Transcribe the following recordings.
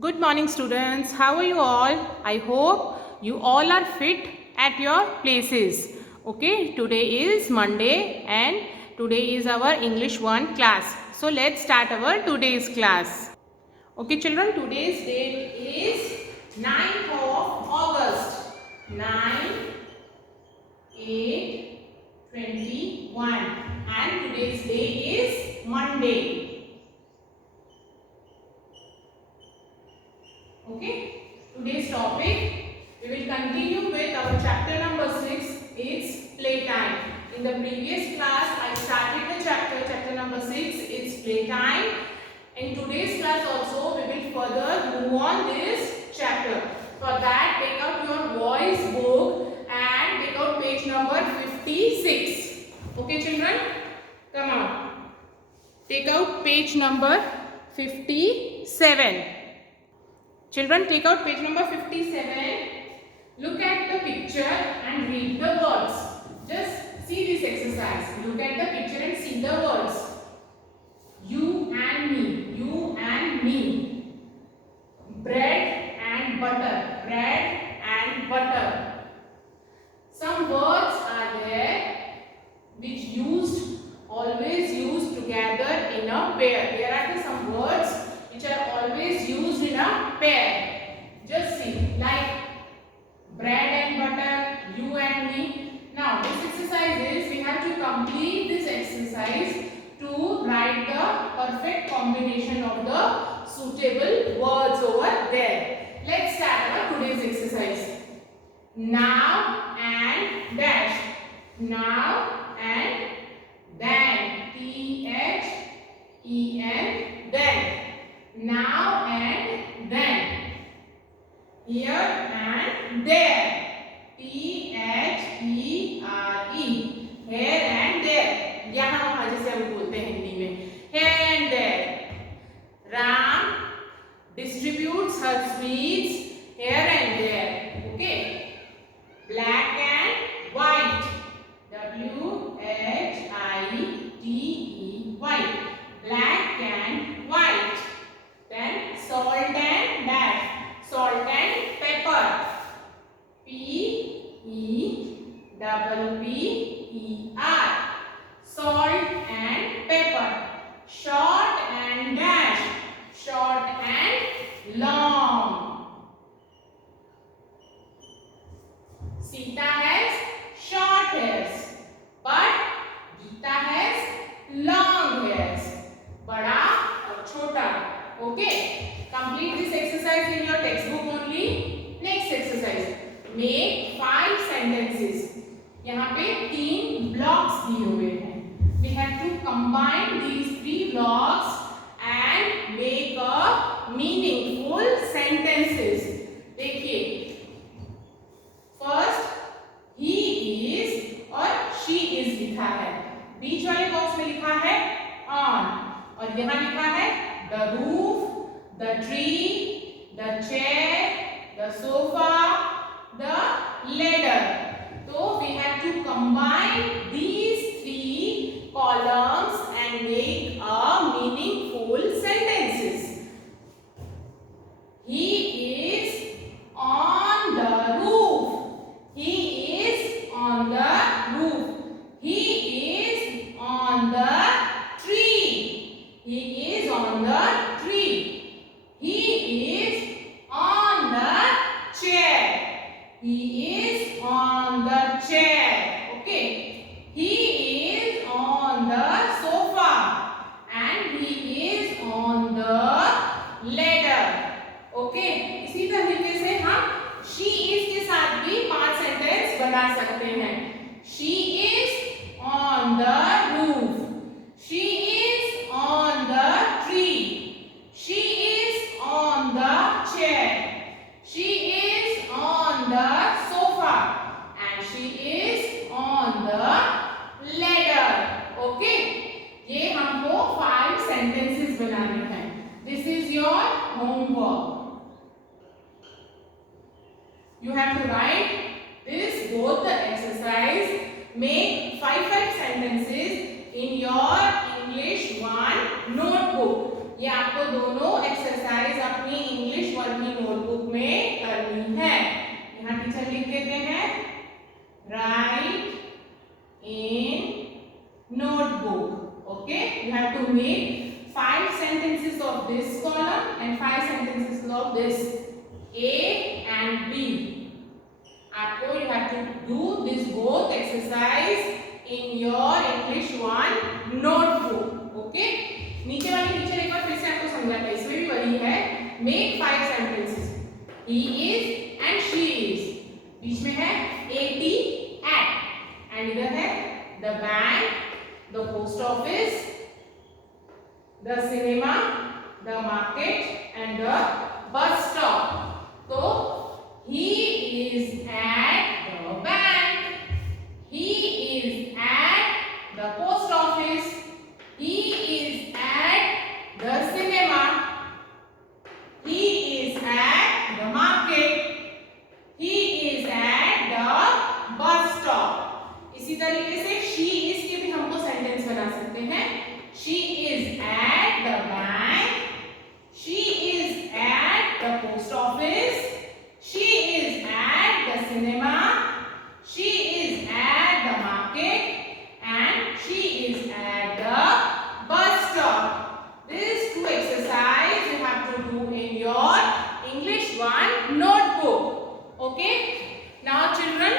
Good morning, students. How are you all? I hope you all are fit at your places. Okay, today is Monday and today is our English 1 class. So let's start our today's class. Okay, children, today's date is 9th of August. 9, 8, 21, and today's day is Monday. Okay, today's topic, we will continue with our chapter number 6, it's playtime. In the previous class, I started the chapter number 6, it's playtime. In today's class also, we will further move on this chapter. For that, take out your voice book and take out page number 56. Okay, children? Come on. Take out page number 57. Children, take out page number 57. Look at the picture and read the words. Just see this exercise. Look at the picture and see the words. You and me. You and me. Bread and butter. Bread and butter. Some words are there which always used together in a pair. There are some words which are always used in a pair. Just see, like bread and butter, you and me. Now this exercise is, we have to complete this exercise to write the perfect combination of the suitable words over there. Let's start our today's exercise. Now and dash. Now and then. T-H-E-N, then. Now and then. Here and there. T-H-E-R-E, here and there. यहाँ वहाँ जैसे हम बोलते हैं हिंदी में, here and there. Ram distributes her sweets here and there. Okay. Black and white. W-H-I-T-E, black and white. Then salt and dash. Salt and pepper. P-E-P-P-E-R. Salt and pepper. Short and dash. Short and long. Sita has short hairs, but Geeta has long hairs. Bada और छोटा. Okay. Complete this exercise in your textbook only. Next exercise. Make 5 sentences. यहाँ पे 3 blocks दिए हुए हैं. We have to combine these 3 blocks and make a meaningful sentences. देखिए. First, he is और she is लिखा है. बीच वाले बॉक्स में लिखा है on और यहाँ लिखा है the roof, the tree, the chair, the sofa, the ladder. So we have to combine these 3 columns and make a meaningful sentences. He is on the roof. He is on the roof. He is on the tree. He is on the tree. He is on the chair. He is on the chair. Okay. He is on the sofa. And he is on the ladder. Okay. इसी तरीके से हम she is के साथ भी 5 sentence बना सकते हैं. She is on the roof. She is on the tree. She is on the chair. She is on the sofa. And she is on the ladder. Okay? ये हमको 5 sentences बनाने हैं. This is your homework. You have to write this, both the exercise. Make 5 sentences in your English 1 notebook. ये आपको दोनों exercise अपनी English of this A and B. आपको you have to do this both exercise in your English 1 notebook. Okay? नीचे वाली picture एक बार फिर से आपको समझाते हैं. इसमें भी वही है. Make 5 sentences. He is and she is. बीच में है at at. And इधर है the bank, the post office, the cinema, the market and the bus stop. So he is at the bank, he is at the post office, he is at the cinema, he is at the market, he is at the bus stop. इसी तरीके से she is के भी हमको sentence बना सकते हैं. She is at the bank, she is at the post office, she is at the cinema, she is at the market and she is at the bus stop. These two exercises you have to do in your English 1 notebook. Okay? Now children,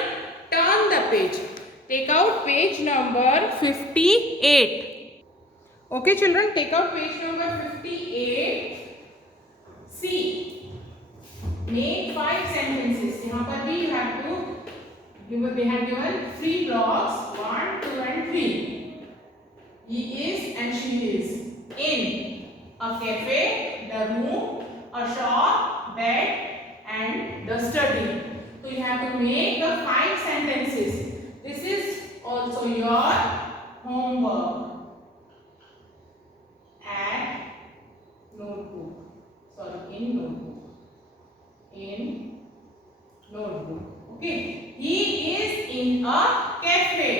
turn the page. Take out page number 58. Okay children, take out page number 58. See, make 5 sentences. यहाँ पर भी you have to give. They have given 3 blocks, 1, 2 and 3. He is and she is in a cafe, the room, a shop, bed and the study. So you have to make the 5 sentences. This is also your homework. Notebook. Sorry, in notebook. In notebook. Okay. He is in a cafe.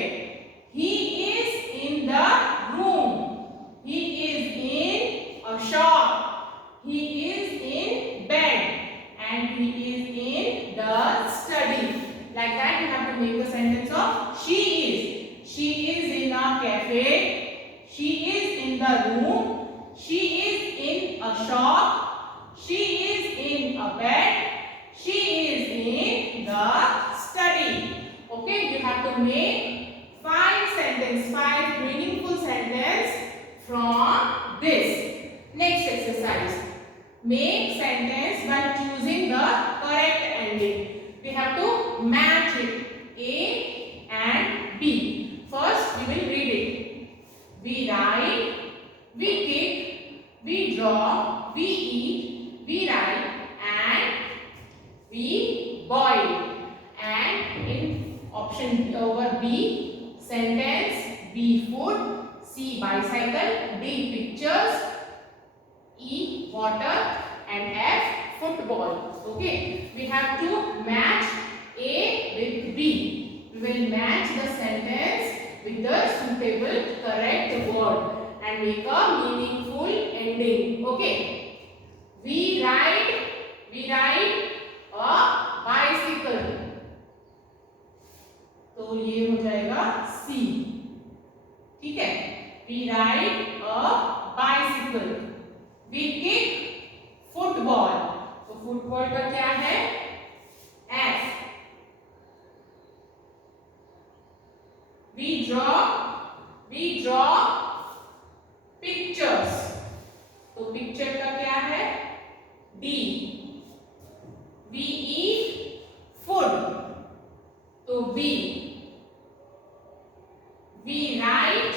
He is in the room. He is in a shop. He is in bed. And he is in the study. Like that you have to make the sentence of she is. She is in a cafe. She is in the room. She is in a shop, she is in a bed, she is in the study. Okay, you have to make 5 sentences, 5 meaningful sentences from this. Next exercise. Make sentence by choosing the correct ending. We have to match it, A and B. First, we will read it. We write, we kick, we draw, we eat, we write and we boil. And in option over B, sentence, B food, C bicycle, D pictures, E water and F football. Okay, we have to match A with B. We will match the sentence with the suitable correct word and make a meaningful ending. Okay. We ride a bicycle. तो ये हो जाएगा C. ठीक है. We ride a bicycle. We kick football. तो football का क्या है? F. We draw pictures. तो पिक्चर का क्या है? D. We eat food. तो B. We write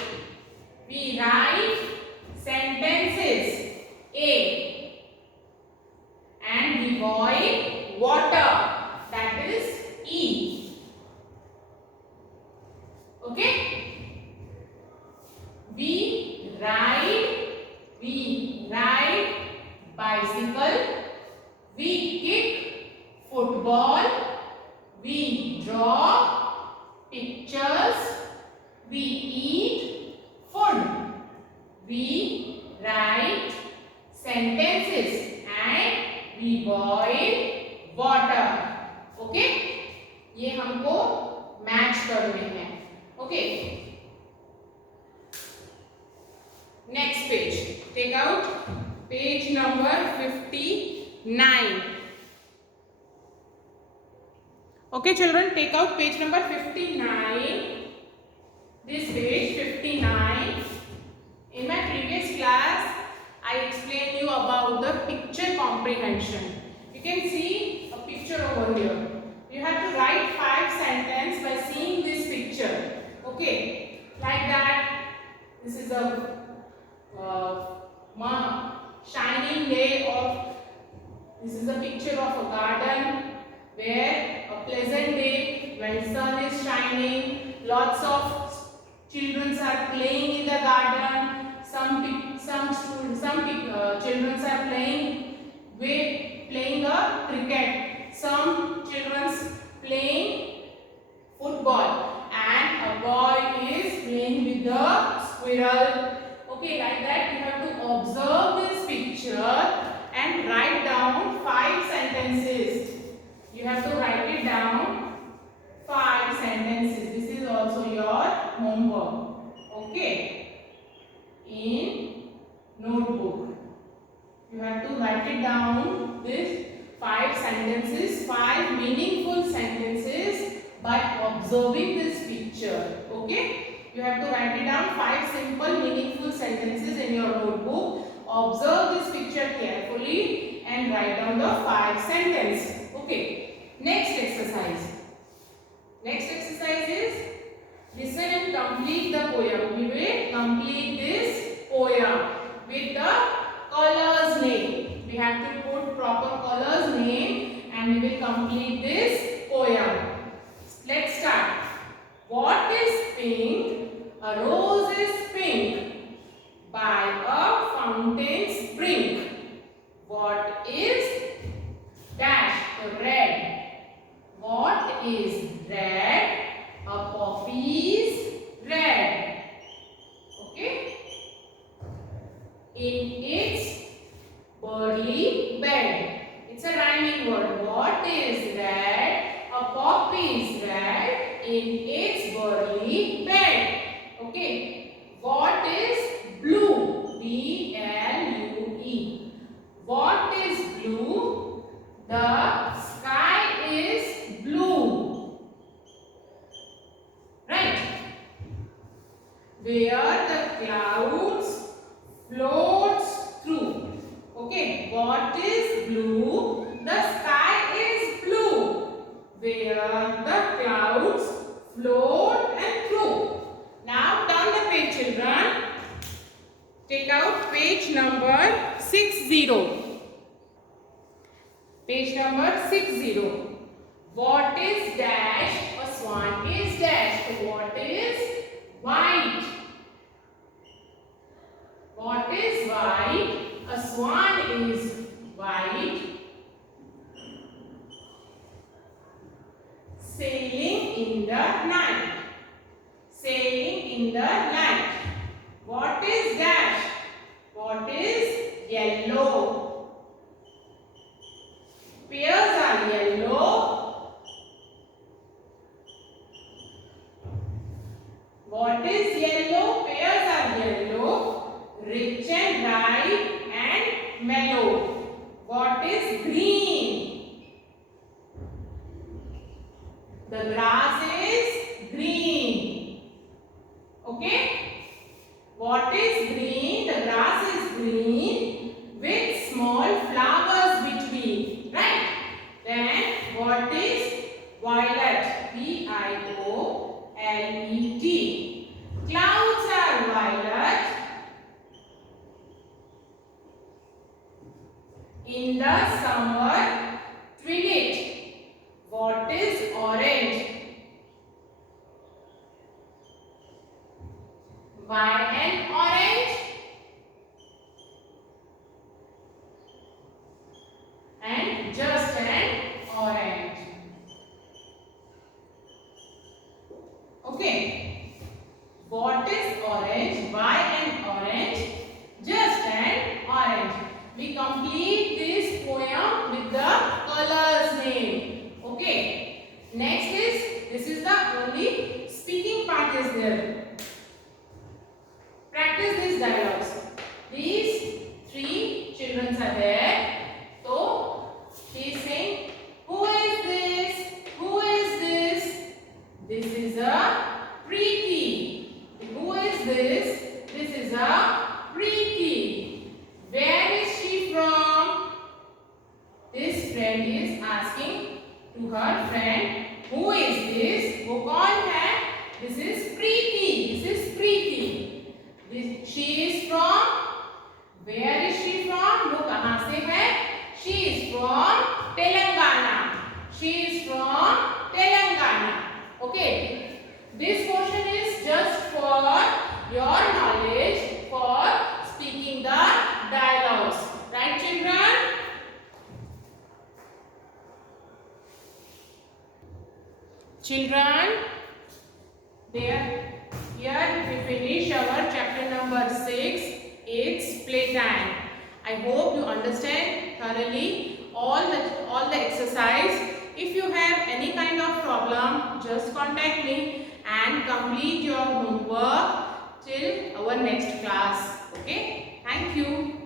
sentences. A. And we boil water. That is E. Okay? We ride bicycle, we kick football, we draw pictures, we eat food, we write sentences and we boil water. Okay? ये हमको match करने हैं. Okay? Next page. Take out page number 59. 9. Okay children, take out page number 59. This page 59. In my previous class, I explained you about the picture comprehension. You can see a picture over here. You have to write 5 sentences by seeing this picture. Okay, like that. This is a shining day of. This is a picture of a garden where a pleasant day when sun is shining. Lots of children are playing in the garden. Some children are playing a cricket. Some children playing football, and a boy is playing with the squirrel. Okay, like that you have to observe this picture and write down 5 sentences. You have to write it down 5 sentences. This is also your homework. Okay, in notebook you have to write it down this 5 sentences, 5 meaningful sentences by observing this picture. Okay, you have to write it down 5 simple meaningful sentences in your notebook. Observe this picture carefully and write down the 5 sentences. Okay, next exercise. Next exercise is listen and complete the poem. We will complete this poem with the colors name. We have to put proper colors name and we will complete this poem. Let's start. What is pink? A rose is pink by a fountain's brink. What is dash? Red. What is red? A poppy is red. Okay. In its birdly bed. It's a rhyming word. What is red? A poppy is red in its birdly bed. Okay. What is blue? B-L-U-E. What is blue? The sky is blue. Right. Where the clouds floats through. Okay. What is blue? The sky is blue. Where the clouds float and through. Now turn the page children. Take out page number 60. Page number 60. What is dash? A swan is dash. What is white? What is white? A swan is white. Sailing in the night. Sailing in the night. What is dash? What is yellow? Pears are yellow. What is yellow? Pears are yellow. Rich and ripe and mellow. What is green? The grass is green. Okay? What is green? The grass is green with small flowers between. Right? Then what is violet? V-I-O-L-E-T. Clouds are violet. In the summer twilight. What is orange? Why an orange? And just an orange. Okay. What is orange? Why an orange? Just an orange. We complete this poem with the friend is asking to her friend, who is this? वो कौन है? This is Preeti. This is Preeti. She is from. Where is she from? वो कहाँ से है? She is from Telangana. She is from Telangana. Okay. This portion is just for your knowledge for speaking the dialogues. Right, children? Children, here we finish our chapter number 6. It's playtime. I hope you understand thoroughly all the exercise. If you have any kind of problem, just contact me and complete your homework till our next class. Okay? Thank you.